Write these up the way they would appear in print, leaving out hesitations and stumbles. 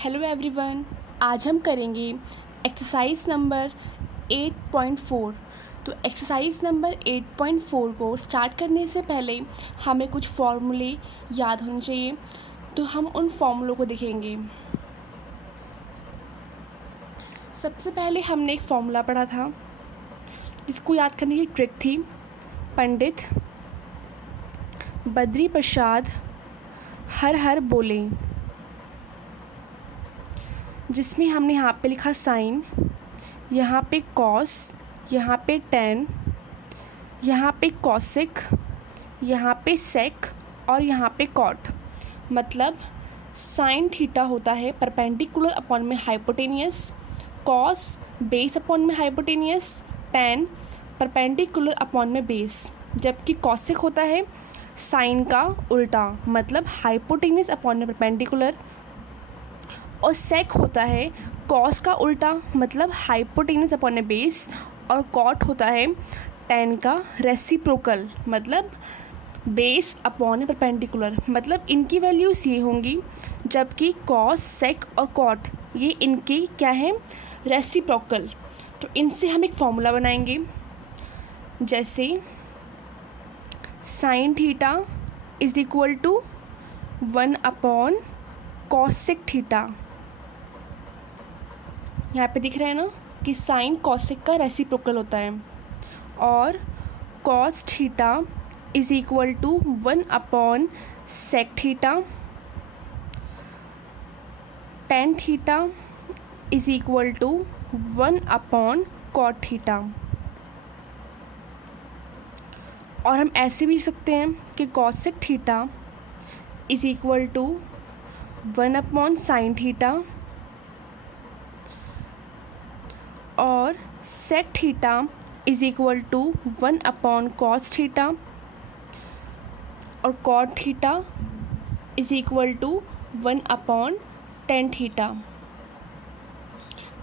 Hello everyone, आज हम करेंगे एक्सरसाइज नंबर 8.4। तो एक्सरसाइज नंबर 8.4 को स्टार्ट करने से पहले हमें कुछ फॉर्मूले याद होने चाहिए, तो हम उन फॉर्मूलों को देखेंगे। सबसे पहले हमने एक फॉर्मूला पढ़ा था जिसको याद करने की ट्रिक थी पंडित बद्री प्रसाद हर हर बोले, जिसमें हमने यहाँ पे लिखा साइन, यहाँ पे कॉस, यहाँ पे टेन, यहाँ पे कॉसिक, यहाँ पे सेक और यहाँ पे कॉट। मतलब साइन थीटा होता है परपेंडिकुलर अपॉन में हाइपोटेनियस, कॉस बेस अपॉन में हाइपोटेनियस, टेन परपेंडिकुलर अपॉन में बेस, जबकि कॉसिक होता है साइन का उल्टा, मतलब हाइपोटेनियस अपॉन में परपेंडिकुलर, और सेक होता है कॉस का उल्टा, मतलब हाइपोटेनस अपॉन ए बेस, और कॉट होता है टेन का रेसिप्रोकल, मतलब बेस अपॉन ए परपेंडिकुलर। मतलब इनकी वैल्यूज़ ये होंगी, जबकि कॉस, सेक और कॉट ये इनकी क्या है, रेसिप्रोकल। तो इनसे हम एक फॉर्मूला बनाएंगे, जैसे sine theta is equal to 1 upon cosec theta. यहाँ पे दिख रहा है ना कि साइन कॉसिक का रेसिप्रोकल होता है, और cos theta is equal to 1 upon sec theta, tan theta is equal to 1 upon cot theta. और हम ऐसे भी लिख सकते हैं कि cosec theta is equal to 1 upon sine theta, और sec theta is equal to 1 upon cos theta, और cot theta is equal to 1 upon tan theta.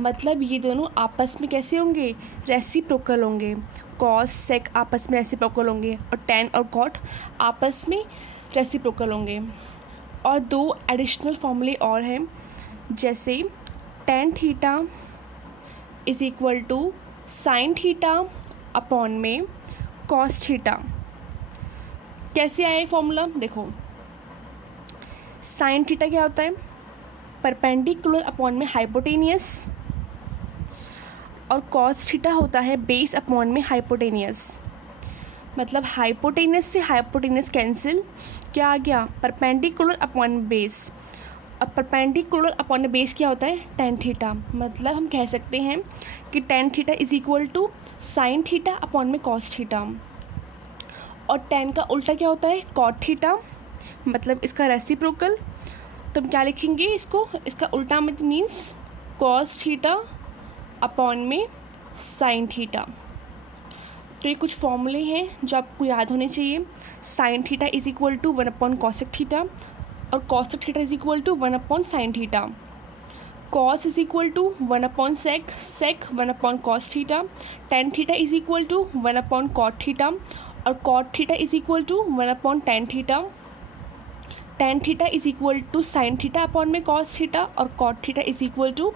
मतलब ये दोनों आपस में कैसे होंगे, रेसिप्रोकल होंगे। कॉस सेक आपस में रेसिप्रोकल होंगे, और टेन और कॉट आपस में रेसिप्रोकल होंगे। और दो एडिशनल फॉर्मूले और हैं, जैसे tan theta is equal to sine theta upon में कॉस थीटा। कैसे आया ये फॉर्मूला, देखो साइन थीटा क्या होता है, परपेंडिकुलर अपॉन में हाइपोटेनियस, और कॉस थीटा होता है बेस अपॉन में हाइपोटेनियस। मतलब हाइपोटेनियस से हाइपोटेनियस कैंसिल, क्या आ गया, परपेंडिकुलर अपॉन बेस। अब परपेंडिकुलर अपॉन बेस क्या होता है, टेन थीटा। मतलब हम कह सकते हैं कि tan theta is equal to sine theta upon में कॉस थीटा, और टेन का उल्टा क्या होता है, कॉट थीटा, मतलब इसका रेसिप्रोकल। तो हम क्या लिखेंगे इसको, इसका उल्टा मीन्स कॉस थीटा अपॉन में साइन थीटा। तो ये कुछ फॉर्मूले हैं जो आपको याद होने चाहिए। Sine theta is equal to 1 upon cosec theta, और cosec theta is equal to 1 upon sine theta. Cos is equal to 1 upon sec, sec 1 upon cos theta, tan theta is equal to 1 upon cot theta, और cot theta is equal to 1 upon tan theta. Tan theta is equal to sine theta upon में cos theta, और cot theta is equal to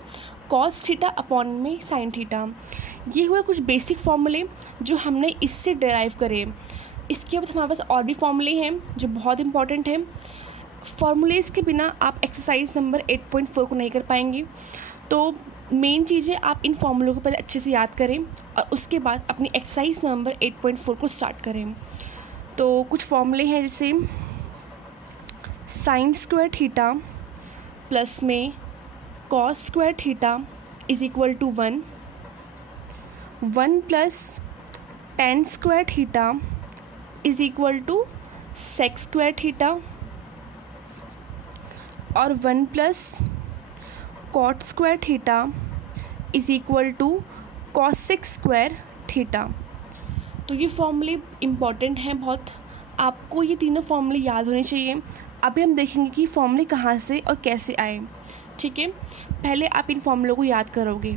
cos theta upon में sine theta. ये हुए कुछ basic फॉर्मूले जो हमने इससे डिराइव करे। इसके बाद हमारे पास और भी फॉर्मूले हैं जो बहुत इंपॉर्टेंट हैं। फॉर्मूलेज़ के बिना आप एक्सरसाइज नंबर 8.4 को नहीं कर पाएंगे। तो मेन चीज़ है आप इन फॉर्मूलों को पहले अच्छे से याद करें, और उसके बाद अपनी एक्सरसाइज नंबर 8.4 को स्टार्ट करें। तो कुछ फॉर्मूले हैं, जैसे साइन स्क्वायर थीटा प्लस में cos square theta is equal to 1, 1 plus tan square theta is equal to sec square theta, और 1 plus cot square theta is equal to cosec square theta. तो ये फॉर्मूले इम्पॉर्टेंट हैं बहुत, आपको ये तीनों फॉर्मूले याद होने चाहिए। अभी हम देखेंगे कि फॉर्मूले कहाँ से और कैसे आए, ठीक है। पहले आप इन फॉर्मूलों को याद करोगे।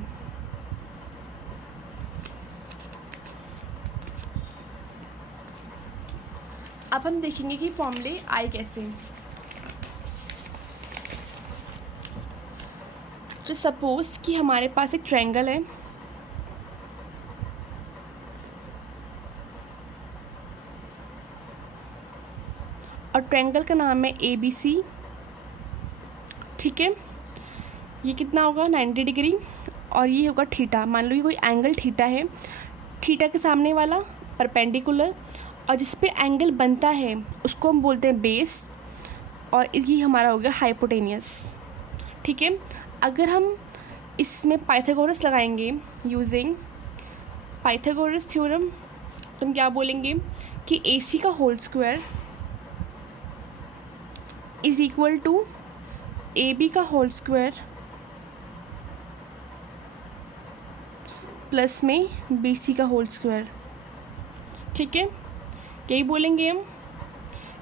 अब हम देखेंगे कि फॉर्मूले आए कैसे। जो सपोज़ कि हमारे पास एक ट्रायंगल है, और ट्रायंगल का नाम है ABC। ठीक है, ये कितना होगा 90 डिग्री, और ये होगा थीटा। मान लो ये कोई एंगल थीटा है, थीटा के सामने वाला परपेंडिकुलर, और जिस पे एंगल बनता है उसको हम बोलते हैं बेस, और ये हमारा हो गया हाइपोटेनियस। ठीक है, अगर हम इसमें पाइथागोरस लगाएंगे यूजिंग पाइथागोरस थ्योरम, तो हम क्या बोलेंगे कि AC का whole square is equal to AB का होल स्क्वायर प्लस में BC का होल स्क्वायर। ठीक है, यही बोलेंगे हम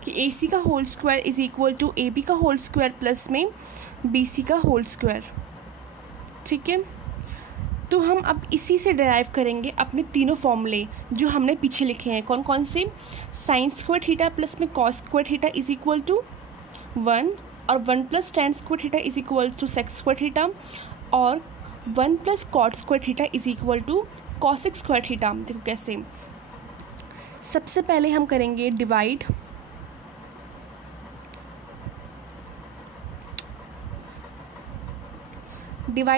कि AC का whole square is equal to AB का होल स्क्वायर प्लस में BC का होल स्क्वायर। ठीक है, तो हम अब इसी से डिराइव करेंगे अपने तीनों फॉर्मूले जो हमने पीछे लिखे हैं। कौन कौन से? साइन स्क्वायर थीटा प्लस में cos square theta is equal to 1, और 1 plus tan square theta is equal to sec square theta, और 1 plus cot square theta is equal to cosec square theta. देखो कैसे, सबसे पहले हम करेंगे divide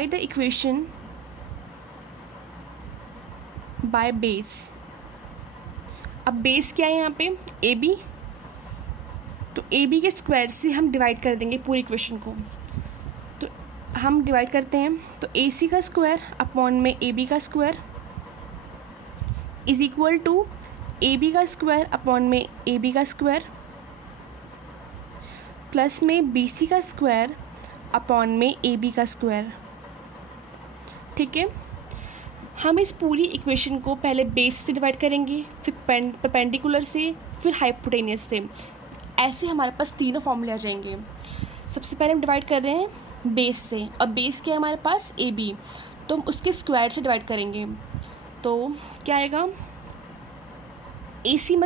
the equation by base. अब base क्या है यहाँ पे? AB, तो AB के स्क्वायर से हम डिवाइड कर देंगे पूरी इक्वेशन को। तो हम डिवाइड करते हैं, तो AC का स्क्वायर अपॉन में AB का square is equal to AB का स्क्वायर अपॉन में AB का स्क्वायर प्लस में BC का स्क्वायर अपॉन में AB का स्क्वायर। ठीक है, हम इस पूरी इक्वेशन को पहले बेस से डिवाइड करेंगे, फिर परपेंडिकुलर से, फिर हाइपोटेनियस से। ऐसे हमारे पास तीनों फॉर्मूले आ जाएंगे। सबसे पहले हम डिवाइड कर रहे हैं बेस से, और बेस क्या है हमारे पास? AB, तो हम उसके स्क्वायर से डिवाइड करेंगे। तो क्या आएगा? AC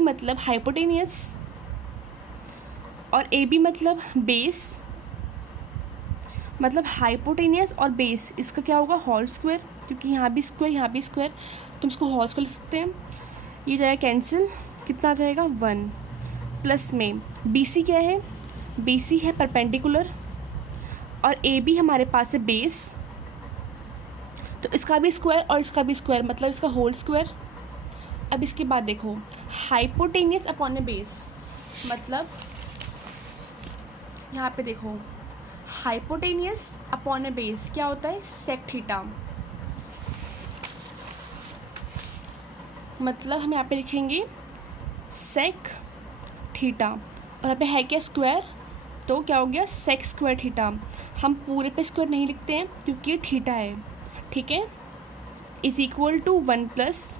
मतलब हाइपोटेनियस, और AB मतलब बेस, मतलब हाइपोटेनियस और बेस, इसका क्या होगा? होल स्क्वायर, क्योंकि यहाँ भी स्क्वायर यहाँ भी स्क्वायर, तो इसको होल स्क्वायर लिख सकते हैं। ये जाएगा कैंसिल, कितना आ जाएगा? 1 प्लस में BC क्या है? BC है परपेंडिकुलर, और AB हमारे पास है बेस, तो इसका भी स्क्वायर और इसका भी स्क्वायर, मतलब इसका होल स्क्वायर। अब इसके बाद देखो, हाइपोटेनियस अपॉन ए बेस, मतलब यहाँ पे देखो हाइपोटेनियस अपॉन ए बेस क्या होता है? Sec theta. मतलब हम यहाँ पे लिखेंगे सेक थीटा, और यहाँ पे है क्या? स्क्वायर, तो क्या हो गया? Sec square theta. हम पूरे पे स्क्वायर नहीं लिखते हैं क्योंकि ये थीटा है। ठीक है, is equal to 1 plus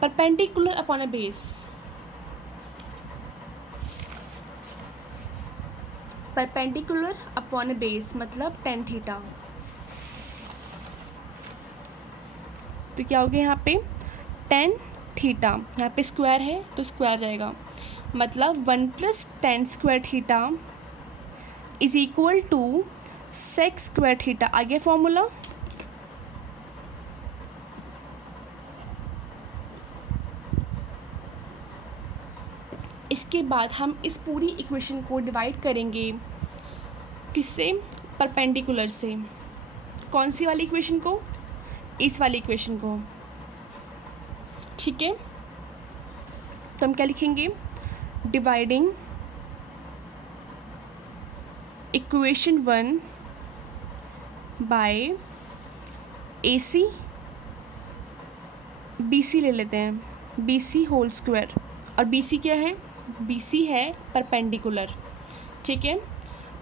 perpendicular upon a base, perpendicular upon a base मतलब टेन थीटा। तो क्या हो गया यहाँ पे? टेन थीटा, यहाँ पे स्क्वायर है तो स्क्वायर जाएगा, मतलब 1 plus tan square theta is equal to sec square theta. आगे फॉर्मूला, इसके बाद हम इस पूरी इक्वेशन को डिवाइड करेंगे किससे? परपेंडिकुलर से। कौन सी वाली इक्वेशन को? इस वाली इक्वेशन को। ठीक है, तो हम क्या लिखेंगे? Dividing equation 1 by AC, BC ले लेते हैं, BC होल स्क्वायर, और BC क्या है? BC है परपेंडिकुलर। ठीक है,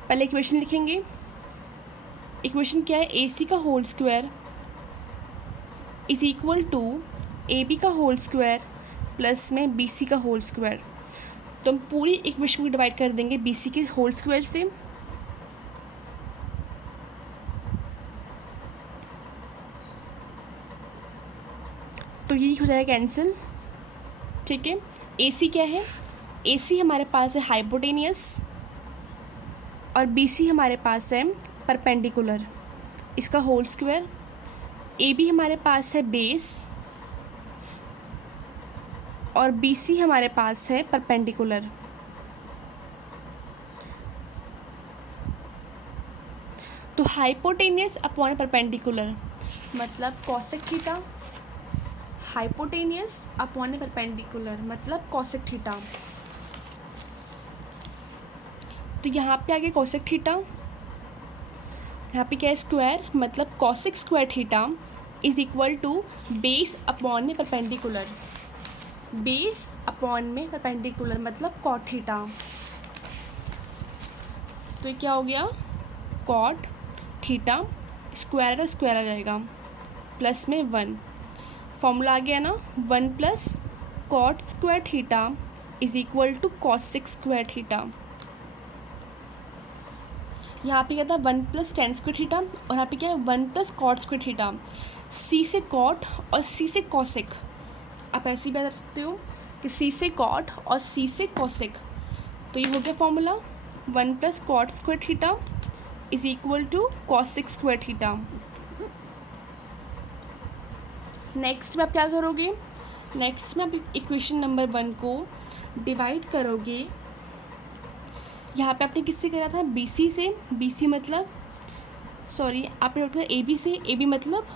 पहले इक्वेशन लिखेंगे। इक्वेशन क्या है? AC का whole square is equal to AB का होल स्क्वायर प्लस में BC का होल स्क्वायर। तो हम पूरी इक्वेशन को डिवाइड कर देंगे BC के होल स्क्वायर से। तो ये हो जाएगा कैंसिल। ठीक है, AC क्या है? AC हमारे पास है हाइपोटेनियस, और BC हमारे पास है परपेंडिकुलर, इसका होल स्क्वायर। ए बी हमारे पास है बेस और बी सी हमारे पास है परपेंडिकुलर। तो हाइपोटेनियस अपॉन परपेंडिकुलर मतलब cosec theta, hypotenuse upon perpendicular मतलब कॉसेक थीटा। तो यहाँ पे आ गया कॉसेक थीटा, यहाँ पे क्या है स्क्वायर, मतलब cosec square theta is equal to base upon में परपेंडिकुलर, बेस अपॉन में परपेंडिकुलर मतलब कॉट थीटा। तो ये क्या हो गया, कॉट थीटा, स्क्वायर और स्क्वायर आ जाएगा, प्लस में 1, फॉर्मूला आ गया ना, 1 plus cot square theta is equal to cosec square theta. यहाँ पे क्या था 1 प्लस टेन स्क्वायर थीटा और यहाँ पे क्या है 1 प्लस कॉट स्क्वायर थीटा। सी से कॉट और सी से कॉसेक, आप ऐसे भी बता सकते हो कि सी से कॉट और सी से कॉसेक। तो ये हो गया formula, 1 plus cot square theta is equal to cosec square theta. Next में आप क्या करोगे, नेक्स्ट में आप इक्वेशन नंबर 1 को डिवाइड करोगे। यहाँ पे आपने किससे करा था, बी सी से, बी सी मतलब सॉरी आपने रखा था ए बी से, ए बी मतलब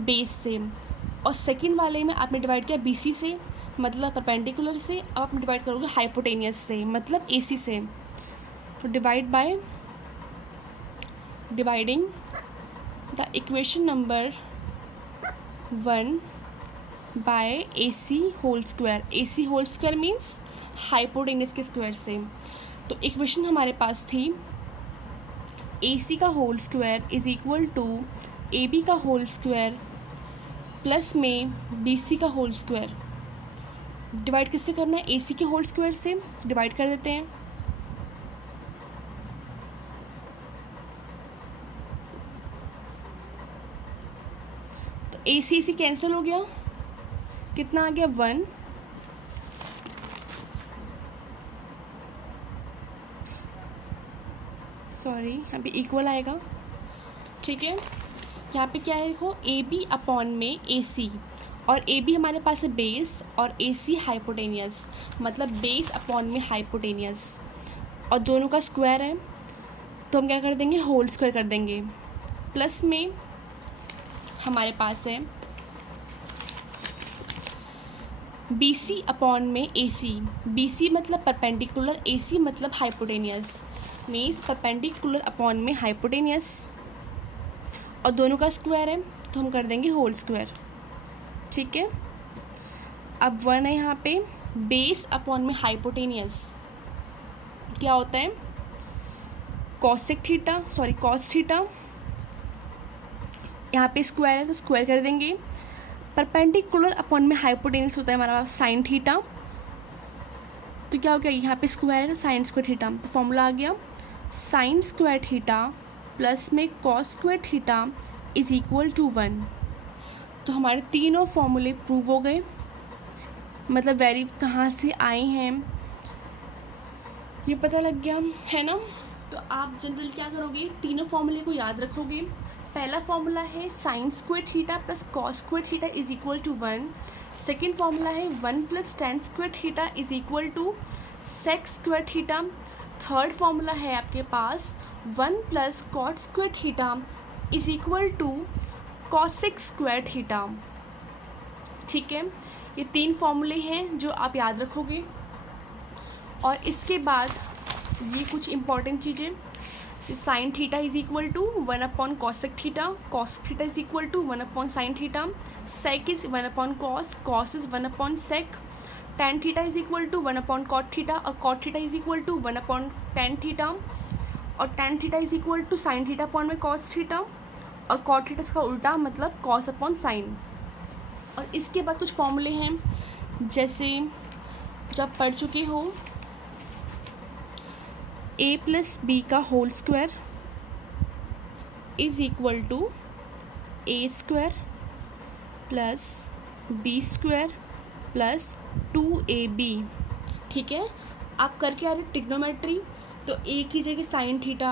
बेस से, और सेकंड वाले में आपने डिवाइड किया बी सी से मतलब परपेंडिकुलर से, अब आप डिवाइड करोगे हाइपोटेनियस से मतलब ए सी से। तो divide by dividing the equation number 1 by A C whole square, A C whole square means hypotenuse के स्क्वायर से। तो इक्वेशन हमारे पास थी ए सी का whole square is equal to A B का होल स्क्वायर प्लस में B C का होल स्क्वायर। डिवाइड किससे करना है, ए सी के होल स्क्वायर से डिवाइड कर देते हैं। तो ए सी कैंसिल हो गया, कितना आ गया 1, सॉरी यहाँ पे इक्वल आएगा, ठीक है। यहाँ पे क्या है देखो, ए बी अपॉन में ए सी, और ए बी हमारे पास है बेस और ए सी हाइपोटेनियस मतलब बेस अपॉन में हाइपोटेनियस, और दोनों का स्क्वायर है तो हम क्या कर देंगे, होल स्क्वायर कर देंगे। प्लस में हमारे पास है बी सी अपॉन में ए सी, बी सी मतलब परपेंडिकुलर, ए सी मतलब हाइपोटेनियस मीन्स परपेंडिकुलर अपॉन में हाइपोटेनियस, और दोनों का स्क्वायर है तो हम कर देंगे होल स्क्वायर, ठीक है। अब 1 है यहाँ पे, बेस अपॉन में हाइपोटेनियस क्या होता है, cosec theta sorry cos theta, यहाँ पे स्क्वायर है तो स्क्वायर कर देंगे। परपेंडिकुलर अपॉन में हाइपोटेनियस होता है हमारा साइन थीटा, तो क्या हो गया, यहाँ पे स्क्वायर है तो साइन स्क्वायर थीटा, तो फॉर्मूला आ गया साइन स्क्वायर थीटा प्लस में cos square theta is equal to 1। तो हमारे तीनों फॉर्मूले प्रूव हो गए, मतलब वेरी कहाँ से आए हैं ये पता लग गया है ना। तो आप जनरल क्या करोगे, तीनों फॉर्मूले को याद रखोगे। पहला फॉर्मूला है sine square theta plus cos square theta is equal to 1। Second formula है 1 plus tan square theta is equal to sec square theta. Third formula है आपके पास 1 plus cot square theta is equal to cosec square theta, ठीक है। ये 3 फॉर्मूले हैं जो आप याद रखोगे। और इसके बाद ये कुछ इंपॉर्टेंट चीज़ें, sine theta is equal to 1 upon cosec theta, cos theta is equal to 1 upon sine theta, sec is 1 upon cos, cos is 1 upon sec, tan theta is equal to 1 upon cot theta, और cot theta is equal to 1 upon tan theta, और tan theta is equal to sine theta upon में cos theta, और cot theta का उल्टा मतलब cos upon sine. और इसके बाद कुछ फॉर्मूले हैं जैसे जो आप पढ़ चुके हो, ए प्लस बी का whole square is equal to A square plus B square plus 2ab, ठीक है। आप करके आ रहे ट्रिग्नोमेट्री, तो ए की जगह साइन थीटा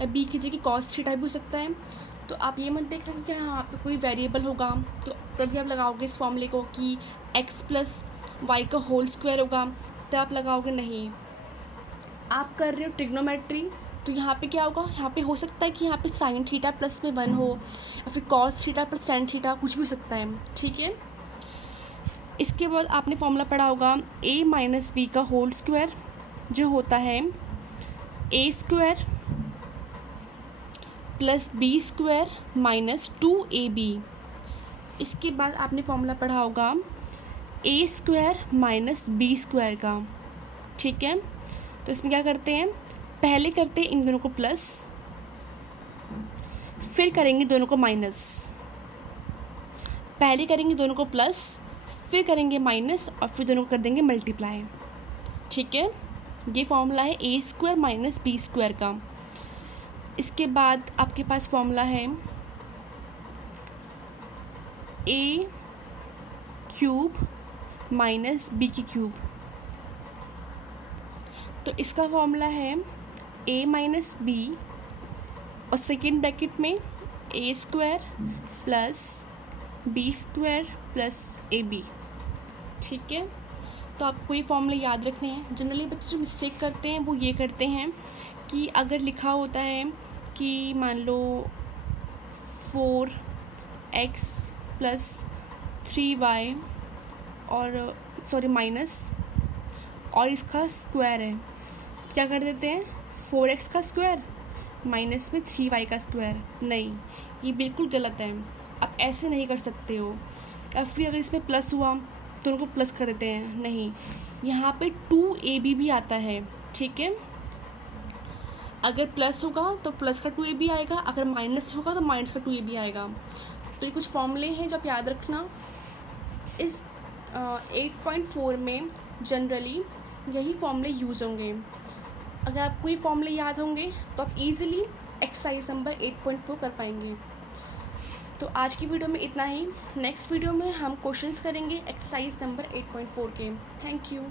या बी की जगह कॉस थीटा भी हो सकता है। तो आप ये मत देखना कि यहाँ पे कोई वेरिएबल होगा तो तभी आप लगाओगे इस फॉर्मूले को कि x प्लस वाई का होल स्क्वायर होगा, तो आप लगाओगे नहीं। आप कर रहे हो ट्रिग्नोमेट्री, तो यहाँ पे क्या होगा, यहाँ पे हो सकता है कि यहाँ पे साइन थीटा प्लस में 1 हो या फिर cos theta plus tan theta, कुछ भी हो सकता है, ठीक है। इसके बाद आपने फॉर्मूला पढ़ा होगा a माइनस बी का होल स्क्वायर, जो होता है a square plus B square minus 2ab। इसके बाद आपने फॉर्मूला पढ़ा होगा a square minus b square का, ठीक है। तो इसमें क्या करते हैं, पहले करते हैं इन दोनों को प्लस, फिर करेंगे दोनों को माइनस, पहले करेंगे दोनों को प्लस, फिर करेंगे माइनस और फिर दोनों को कर देंगे मल्टीप्लाई, ठीक है। ये फॉर्मूला है a square minus b square का। इसके बाद आपके पास फॉर्मूला है a क्यूब माइनस बी की क्यूब। तो इसका फॉर्मूला है a माइनस बी और सेकेंड ब्रैकेट में a square plus B square plus a b, ठीक है। तो आपको ये फॉर्मूले याद रखने हैं। जनरली बच्चे जो मिस्टेक करते हैं वो ये करते हैं कि अगर लिखा होता है कि मान लो 4x प्लस 3y और सॉरी माइनस और इसका स्क्वायर है, क्या कर देते हैं 4x का स्क्वायर माइनस में 3y का स्क्वायर। नहीं, ये बिल्कुल गलत है, आप ऐसे नहीं कर सकते हो। या फिर अगर इसमें प्लस हुआ तो उनको प्लस कर देते हैं, नहीं, यहाँ पे 2ab भी आता है, ठीक है। अगर प्लस होगा तो प्लस का 2ab आएगा, अगर माइनस होगा तो माइनस का 2ab आएगा। तो ये कुछ फॉर्मूले हैं जो आप याद रखना। इस 8.4 में जनरली यही फॉर्मूले यूज़ होंगे। अगर आपको ये फॉर्मूले याद होंगे तो आप इजीली एक्सरसाइज नंबर 8.4 कर पाएंगे। तो आज की वीडियो में इतना ही। नेक्स्ट वीडियो में हम क्वेश्चंस करेंगे एक्सरसाइज नंबर 8.4 के। Thank you.